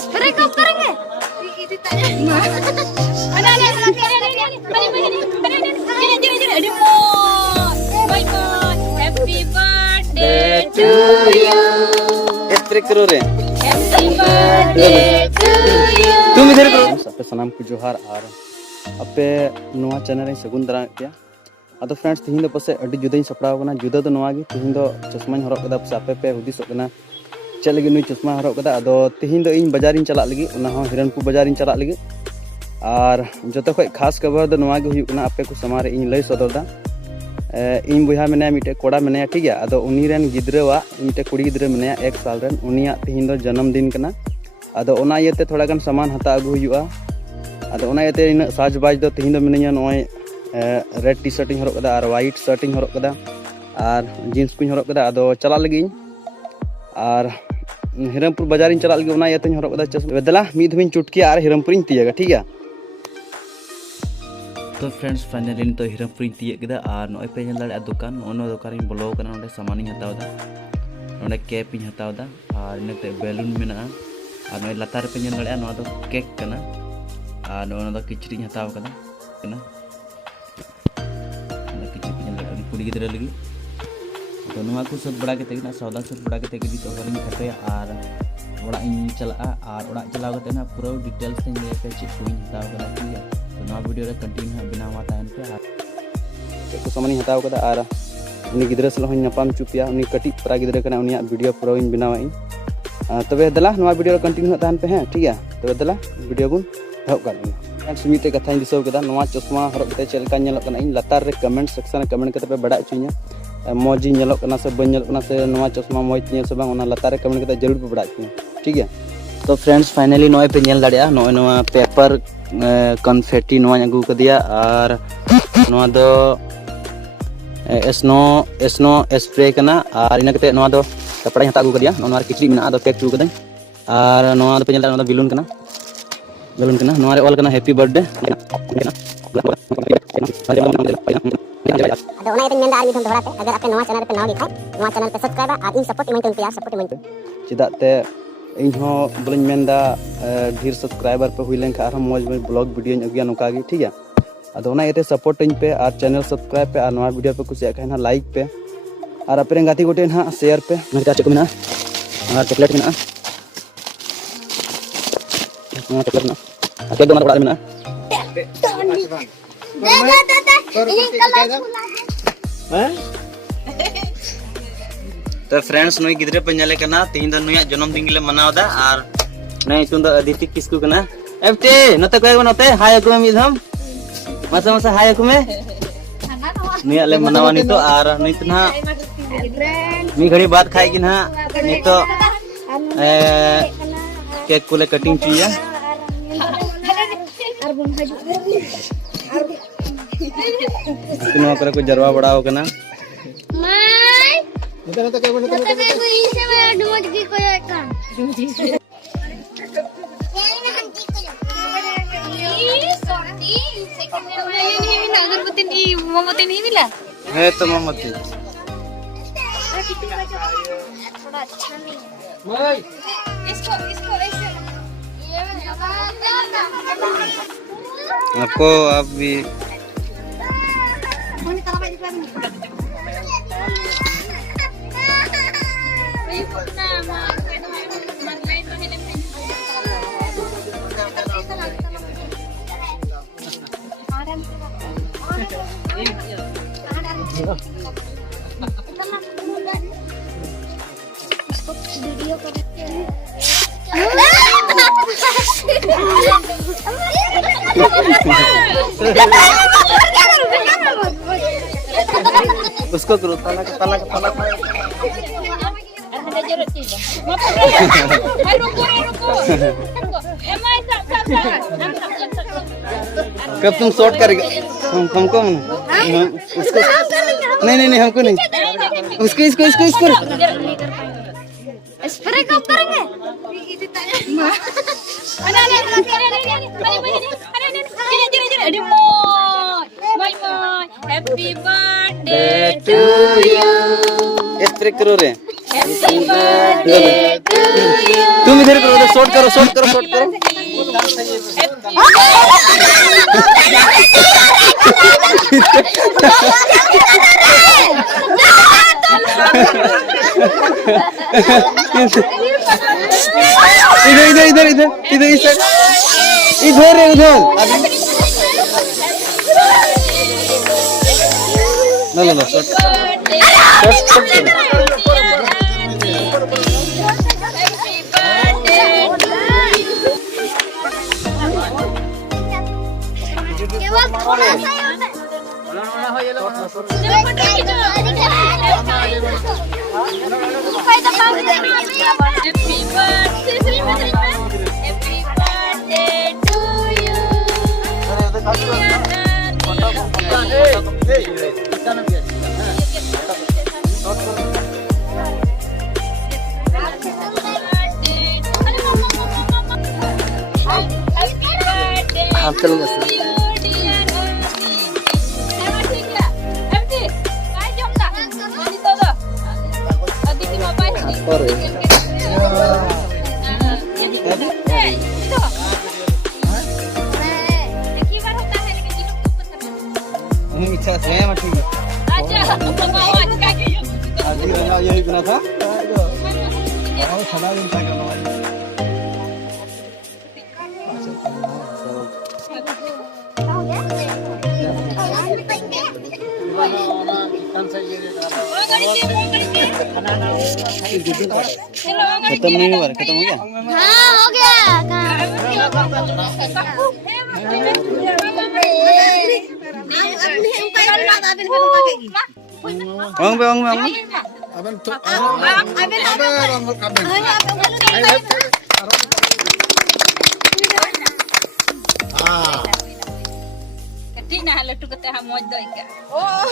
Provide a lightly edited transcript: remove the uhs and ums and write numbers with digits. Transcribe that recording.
Spray कब करेंगे? Happy birthday to you. Spray करो रे। Happy birthday to you. तुम इधर करो। आपे सनाम को जोहार और आपे नोआ चैनल रे सगुन दरा पे अदो फ्रेंड्स तिहिन दो पसे अडी जुदाई सपड़ाव कना जुदा दो नोआ गी तिहिन दो चश्माኝ हरक कदा पसे आपे पे हुदिसो कना चल लगी नुई चश्मा हरक कदा अदो तिहिन दो इन बाजार इन चला लगी उना हो हिरणपुर बाजार इन चला लगी और जतो खय खास खबर दो नोआ गी हुई कना आपे को समारे इन लई सदरदा इन बुहा मेने मिटे कोड़ा मेने ठीक है अदो उनी रेन गिद्रवा मिटे कुड़ी गिद्र मेने 1 साल रेन उनिया तिहिन दो जन्मदिन कना अदो ओना येते थोड़ा गन सामान हता अगु हुआ अदो ओना येते इन साजबाज दो तिहिन दो मेने नोय रेड टी शर्ट हरक कदा और व्हाइट शर्ट हरक कदा और जीन्स को हरक कदा अदो चला लगी और हिरमपुर बाजार इन चला लगी ओना येते हरक कदा चश्मा दला मिद धुइन चुटकी और हिरमपुर इन तियागा ठीक है। तो फ्रेंड्स फाइनली तो हिरमपुर इन तिया कदा और नय पे नेल दाड़े दुकान ओनो दुकान इन बोलो कना ओंडे सामान इन हतावदा ओंडे कैप इन हतावदा और इनते बैलून मेना और नय लतार पे नेल दाड़े नो दो केक कना और ओनो दो किचरी हताव कदा कना कुड़ी गिद्रा लगी तो नुआ को सद बड़ा के ना सौदा सद बड़ा के दी तो हरिन खतया और ओड़ा इन चला और ओड़ा चलाव के ना पूरा डिटेल्स इन ले पे चिट को हताव कदा ठीक है। तो नुआ वीडियो रे कंटिन्यू बनावा ताहन पे को सामान हताव कदा और उनी गिद्रा सला हन नपाम चुपिया उनी कटी परा गिद्रा कना उनिया वीडियो पूरा इन बनावा इन तबे दला नुआ वीडियो रे कंटिन्यू ताहन पे हैं ठीक है। तबे दला वीडियो बुन हब कर सुमिते कथा दिसो कदा नोआ चश्मा हरक कते चलका नेलक कना इन लतार रे कमेंट सेक्शन कमेंट कते पे बड़ा चुइया मौजी नेलक कना से बन नेलक कना से नोआ चश्मा मौज ने से बांग ओना लतार रे कमेंट कते जरूर पे बड़ा चुइया ठीक है। तो फ्रेंड्स फाइनली नोय पे नेल दाड़िया नोय नोआ पेपर कन्फेटी नोआ अगु कदिया और नोआ दो स्नो स्प्रे कना और इना कते नोआ दो कपड़ा हता अगु कदिया नोआ किचरी मेना दो पैक चु कदन और नोआ दो पे नेल दाड़ा बिलून कना नोआ रे ऑल कना हैप्पी बर्थडे अदो ओना येते मेंदा आर मिथन धोड़ा पे अगर आपे नवा चैनल पे नाव लिखाय नवा चैनल पे सब्सक्राइब आ इन सपोर्ट इमन पे यार सपोर्ट इमन चिदाते इन हो बोलኝ मेंदा ढेर सब्सक्राइबर पे हुइलेन का आरो मौज में ब्लॉग वीडियो अगिया नोका गी ठीक है। अदो ओना येते सपोर्ट इन पे और चैनल सब्सक्राइब पे और नवा वीडियो पे कुछ कहना लाइक पे और अपने गाती गोटे ना शेयर पे नका चेक मेना और चॉकलेट मेना ना चॉकलेट ना केक दो ना बड़ा मेना तो फ्रेंड्स नई गिद्रे पे नेले कना तीन दिन नुया जन्मदिन गिले मनावदा और नई तुम दो अदिति किसकु कना एफटे नते कोय नते हाय को मी धम मसा मसा हाय को में नुया ले मनावा नि तो और नई तना मी घड़ी बात खाई कि ना नि तो केक को ले कटिंग चुया नुआ करे को जरवा बड़ा हो कना नते के बने नते के इसे में डुमज की कोई का अगरबत्ती मोमबत्ती नहीं मिला है तो मोमबत्ती थोड़ा अच्छा नहीं है इसको ऐसे आपको आप भी वीडियो करते हैं उसको करो ताला कब तुम शॉर्ट करेगा हमको उसको नहीं हमको नहीं उसको स्प्रे कब करेंगे? Happy birthday to you. Spray करो रे। Happy birthday to you. Short करो शॉर्ट करो शॉर्ट करो इधर इधर इधर इधर इधर इधर है उधर ना ना ना शॉर्ट आप चलो इच्छा से मत यही बना था खड़ा दिन था खत्म नहीं हुआ खत्म हो गया हाँ हो गया Kecil nah lalu tu kata hamoj dah ikan. Oh.